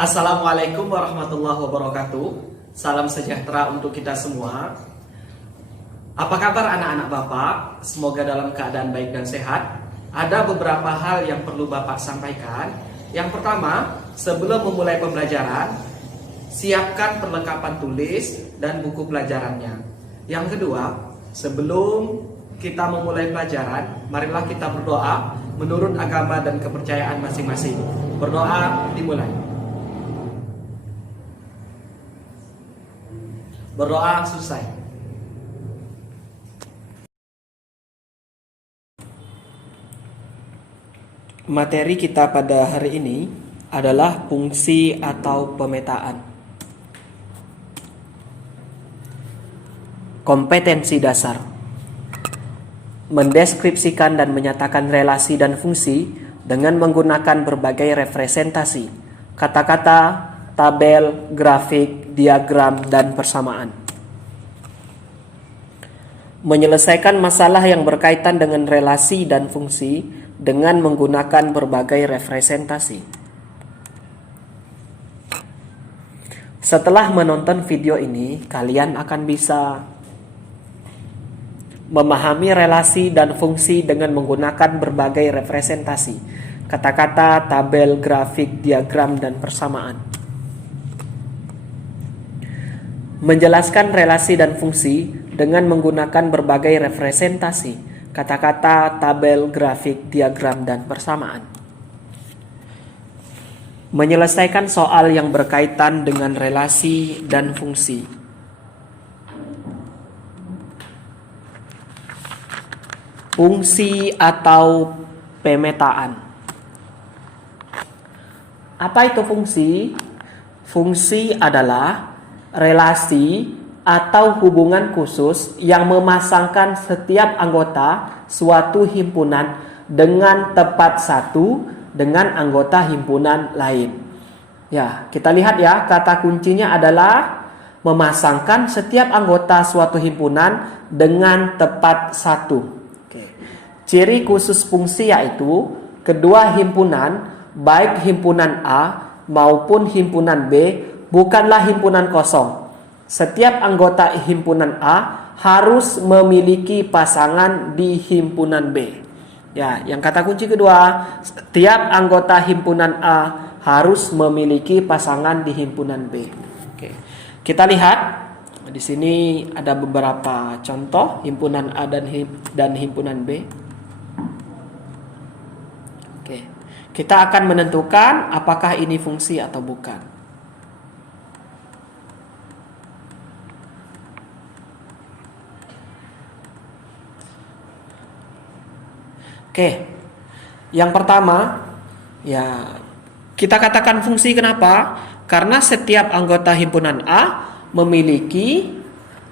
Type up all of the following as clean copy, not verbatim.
Assalamualaikum warahmatullahi wabarakatuh. Salam sejahtera untuk kita semua. Apa kabar anak-anak Bapak? Semoga dalam keadaan baik dan sehat. Ada beberapa hal yang perlu Bapak sampaikan. Yang pertama, sebelum memulai pembelajaran, siapkan perlengkapan tulis dan buku pelajarannya. Yang kedua, sebelum kita memulai pelajaran, marilah kita berdoa menurut agama dan kepercayaan masing-masing. Berdoa dimulai. Berdoa selesai. Materi kita pada hari ini adalah fungsi atau pemetaan. Kompetensi dasar. Mendeskripsikan dan menyatakan relasi dan fungsi dengan menggunakan berbagai representasi, kata-kata, tabel, grafik, diagram, dan persamaan. Menyelesaikan masalah yang berkaitan dengan relasi dan fungsi dengan menggunakan berbagai representasi. Setelah menonton video ini, kalian akan bisa memahami relasi dan fungsi dengan menggunakan berbagai representasi, kata-kata, tabel, grafik, diagram, dan persamaan. Menjelaskan relasi dan fungsi dengan menggunakan berbagai representasi, kata-kata, tabel, grafik, diagram, dan persamaan. Menyelesaikan soal yang berkaitan dengan relasi dan fungsi. Fungsi atau pemetaan. Apa itu fungsi? Fungsi adalah relasi atau hubungan khusus yang memasangkan setiap anggota suatu himpunan dengan tepat satu dengan anggota himpunan lain. Ya, kita lihat ya, kata kuncinya adalah memasangkan setiap anggota suatu himpunan dengan tepat satu. Oke. Ciri khusus fungsi yaitu kedua himpunan, baik himpunan A maupun himpunan B, bukanlah himpunan kosong. Setiap anggota himpunan A harus memiliki pasangan di himpunan B. Ya, yang kata kunci kedua, setiap anggota himpunan A harus memiliki pasangan di himpunan B. Oke. Kita lihat di sini ada beberapa contoh himpunan A dan himpunan B. Oke. Kita akan menentukan apakah ini fungsi atau bukan. Oke, yang pertama, ya kita katakan fungsi kenapa? Karena setiap anggota himpunan A memiliki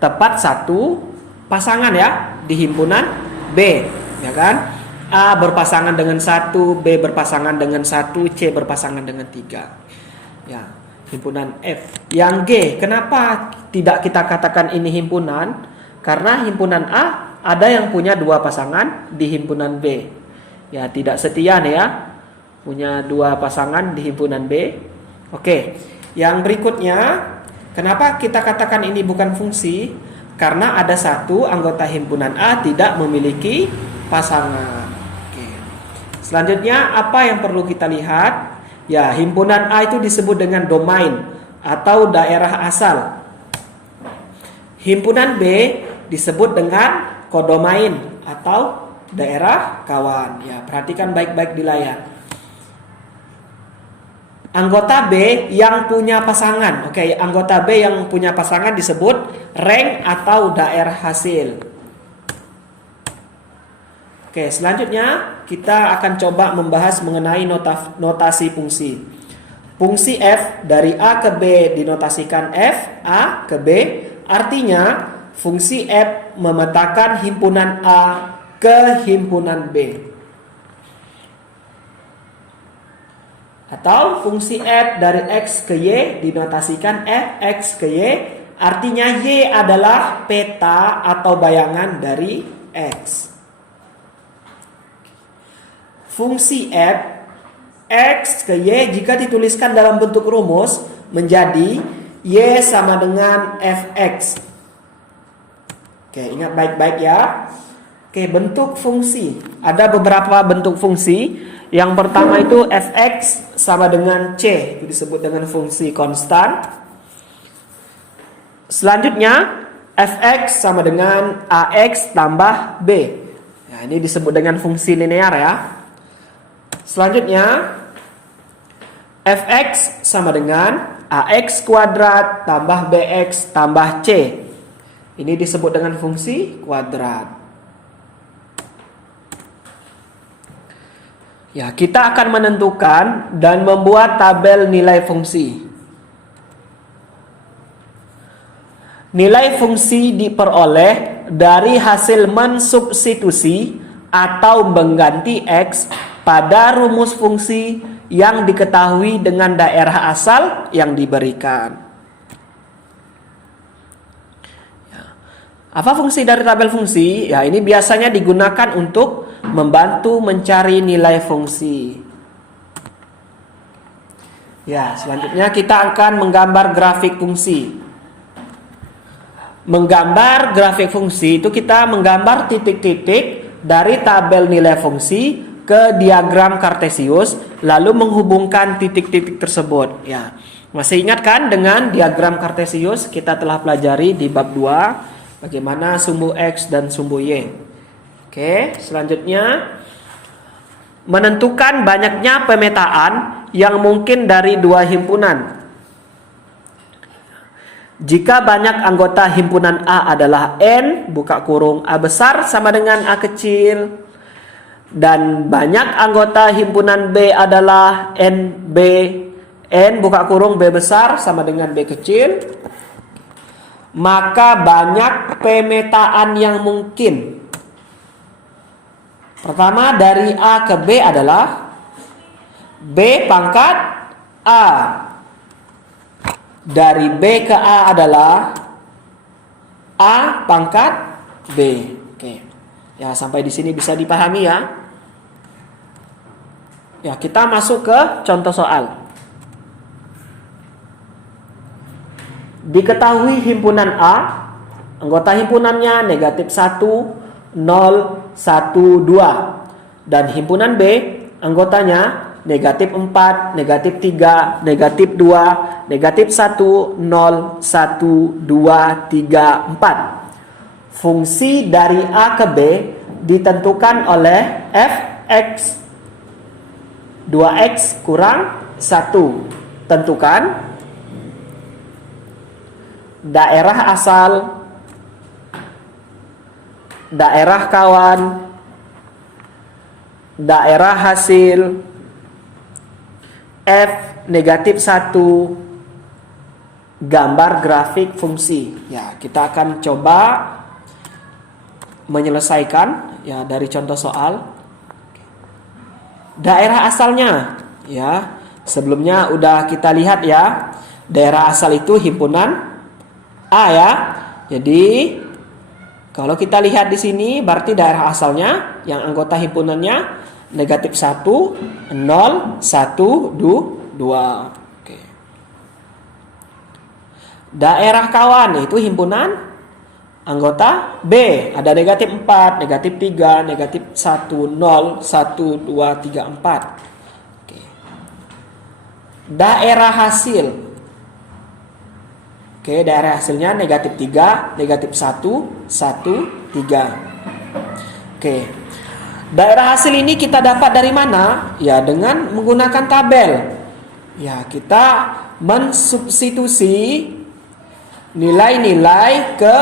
tepat satu pasangan ya di himpunan B, ya kan? A berpasangan dengan 1, B berpasangan dengan 1, C berpasangan dengan 3. Ya, himpunan F. Yang G, kenapa tidak kita katakan ini himpunan? Karena himpunan A ada yang punya dua pasangan di himpunan B. Ya, tidak setia nih ya. Punya dua pasangan di himpunan B. Oke. Yang berikutnya, kenapa kita katakan ini bukan fungsi? Karena ada satu anggota himpunan A tidak memiliki pasangan. Oke. Selanjutnya, apa yang perlu kita lihat? Ya, himpunan A itu disebut dengan domain atau daerah asal. Himpunan B disebut dengan kodomain atau daerah kawan. Ya, perhatikan baik-baik di layar. Anggota B yang punya pasangan. Oke, anggota B yang punya pasangan disebut rank atau daerah hasil. Oke, selanjutnya kita akan coba membahas mengenai notasi fungsi. Fungsi F dari A ke B dinotasikan F, A ke B. Artinya fungsi F memetakan himpunan A ke himpunan B. Atau fungsi F dari X ke Y dinotasikan Fx ke Y. Artinya Y adalah peta atau bayangan dari X. Fungsi F X ke Y jika dituliskan dalam bentuk rumus menjadi Y sama dengan Fx. Oke, ingat baik-baik ya. Oke, bentuk fungsi. Ada beberapa bentuk fungsi. Yang pertama itu Fx sama dengan C. Itu disebut dengan fungsi konstan. Selanjutnya Fx sama dengan Ax tambah B. Nah, ini disebut dengan fungsi linear ya. Selanjutnya Fx sama dengan Ax kuadrat tambah Bx tambah C. Ini disebut dengan fungsi kuadrat. Ya, kita akan menentukan dan membuat tabel nilai fungsi. Nilai fungsi diperoleh dari hasil mensubstitusi atau mengganti X pada rumus fungsi yang diketahui dengan daerah asal yang diberikan. Apa fungsi dari tabel fungsi? Ya, ini biasanya digunakan untuk membantu mencari nilai fungsi. Ya, selanjutnya kita akan menggambar grafik fungsi. Menggambar grafik fungsi itu kita menggambar titik-titik dari tabel nilai fungsi ke diagram kartesius lalu menghubungkan titik-titik tersebut. Ya, masih ingat kan dengan diagram kartesius kita telah pelajari di bab 2 bagaimana sumbu X dan sumbu Y. Oke, selanjutnya menentukan banyaknya pemetaan yang mungkin dari dua himpunan. Jika banyak anggota himpunan A adalah N, buka kurung A besar sama dengan A kecil, dan banyak anggota himpunan B adalah NB, N buka kurung B besar sama dengan B kecil, maka banyak pemetaan yang mungkin. Pertama dari A ke B adalah B pangkat A. Dari B ke A adalah A pangkat B. Oke. Ya, sampai di sini bisa dipahami ya. Ya, kita masuk ke contoh soal. Diketahui himpunan A, anggota himpunannya negatif 1, 0, 1, 2. Dan himpunan B, anggotanya negatif 4, negatif 3, negatif 2, negatif 1, 0, 1, 2, 3, 4. Fungsi dari A ke B ditentukan oleh Fx 2x kurang 1. Tentukan daerah asal, daerah kawan, daerah hasil, F negatif 1, gambar grafik fungsi. Ya, kita akan coba menyelesaikan ya dari contoh soal. Daerah asalnya ya, sebelumnya udah kita lihat ya. Daerah asal itu himpunan A ya. Jadi kalau kita lihat di sini berarti daerah asalnya yang anggota himpunannya negatif 1, 0, 1, 2. Oke. Daerah kawan itu himpunan anggota B. Ada negatif 4, negatif 3, negatif 1, 0, 1, 2, 3, 4. Oke. Daerah hasil. Oke, daerah hasilnya negatif 3, negatif 1, 1, 3. Oke. Daerah hasil ini kita dapat dari mana? Ya, dengan menggunakan tabel. Ya, kita mensubstitusi nilai-nilai ke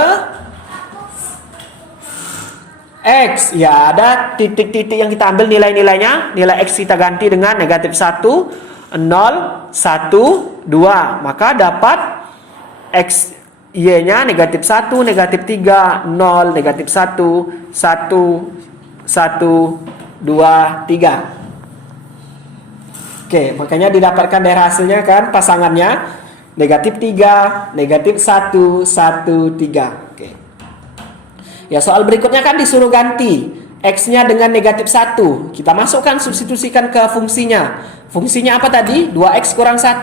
X. Ya, ada titik-titik yang kita ambil nilai-nilainya. Nilai X kita ganti dengan negatif 1, 0, 1, 2. Maka dapat X Y-nya negatif 1, negatif 3, 0, negatif 1, 1, 1, 2, 3. Oke, makanya didapatkan daerah hasilnya kan pasangannya negatif 3, negatif 1, 1, 3. Oke. Ya, soal berikutnya kan disuruh ganti X-nya dengan negatif 1. Kita masukkan, substitusikan ke fungsinya. Fungsinya apa tadi? 2X kurang 1.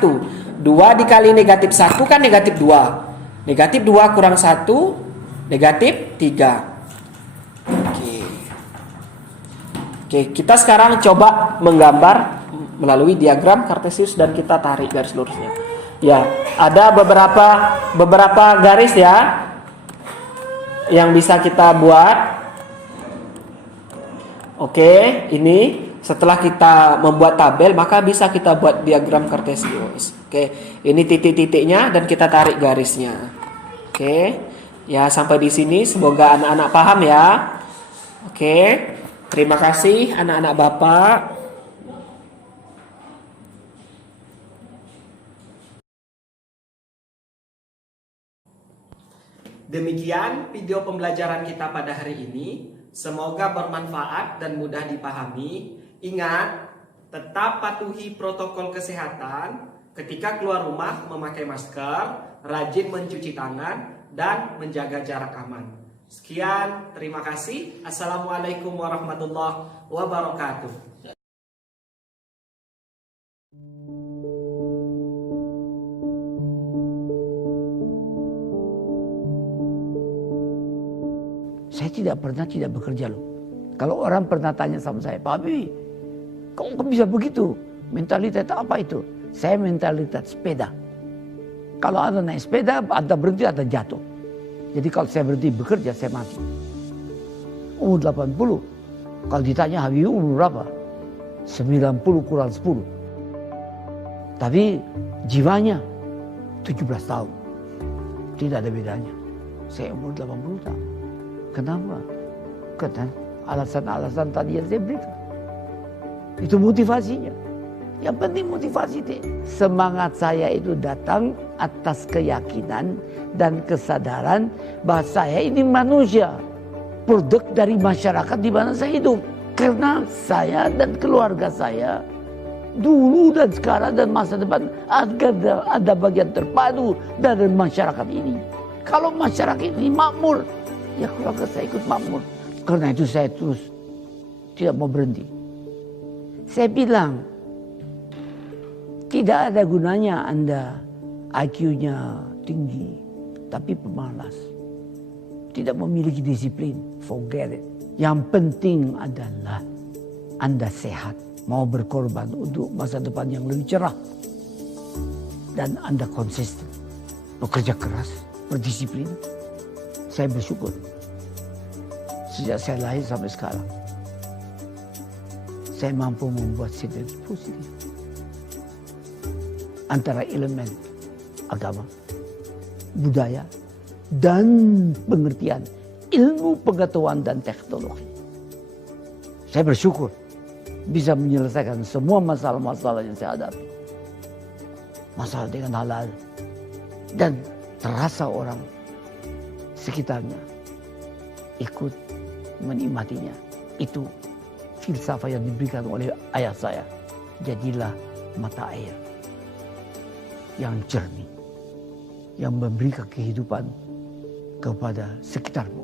2 dikali negatif 1 kan negatif 2. Negatif 2 kurang 1, negatif 3. Oke, kita sekarang coba menggambar melalui diagram Kartesius dan kita tarik garis lurusnya. Ya, ada beberapa garis ya yang bisa kita buat. Oke, ini setelah kita membuat tabel maka bisa kita buat diagram Kartesius. Oke, ini titik-titiknya dan kita tarik garisnya. Oke, ya sampai di sini semoga anak-anak paham ya. Oke, terima kasih anak-anak Bapak. Demikian video pembelajaran kita pada hari ini. Semoga bermanfaat dan mudah dipahami. Ingat, tetap patuhi protokol kesehatan. Ketika keluar rumah memakai masker, rajin mencuci tangan, dan menjaga jarak aman. Sekian, terima kasih. Assalamualaikum warahmatullahi wabarakatuh. Saya tidak pernah tidak bekerja loh. Kalau orang pernah tanya sama saya, Pak Habibie, kamu kok bisa begitu? Mentalitas apa itu? Saya mentalitas sepeda. Kalau Anda naik sepeda, Anda berhenti, Anda jatuh. Jadi kalau saya berhenti bekerja, saya mati. Umur 80. Kalau ditanya Habibie umur berapa? 90 kurang 10. Tapi jiwanya 17 tahun. Tidak ada bedanya. Saya umur 80 tahun. Kenapa? Karena alasan-alasan tadi yang saya berikan. Itu motivasinya. Yang penting motivasi deh. Semangat saya itu datang atas keyakinan dan kesadaran bahwa saya ini manusia. Produk dari masyarakat di mana saya hidup. Karena saya dan keluarga saya dulu dan sekarang dan masa depan ada bagian terpadu dari masyarakat ini. Kalau masyarakat ini makmur, ya keluarga saya ikut makmur. Karena itu saya terus tidak mau berhenti. Saya bilang, tidak ada gunanya Anda IQ-nya tinggi, tapi pemalas. Tidak memiliki disiplin, forget it. Yang penting adalah Anda sehat, mau berkorban untuk masa depan yang lebih cerah. Dan Anda konsisten, bekerja keras, berdisiplin. Saya bersyukur sejak saya lahir sampai sekarang saya mampu membuat sinergi positif antara elemen agama, budaya, dan pengertian ilmu pengetahuan dan teknologi. Saya bersyukur bisa menyelesaikan semua masalah-masalah yang saya hadapi. Masalah dengan halal dan terasa orang sekitarnya ikut menikmatinya. Itu filsafat yang diberikan oleh ayah saya. Jadilah mata air yang jernih, yang memberikan kehidupan kepada sekitarmu.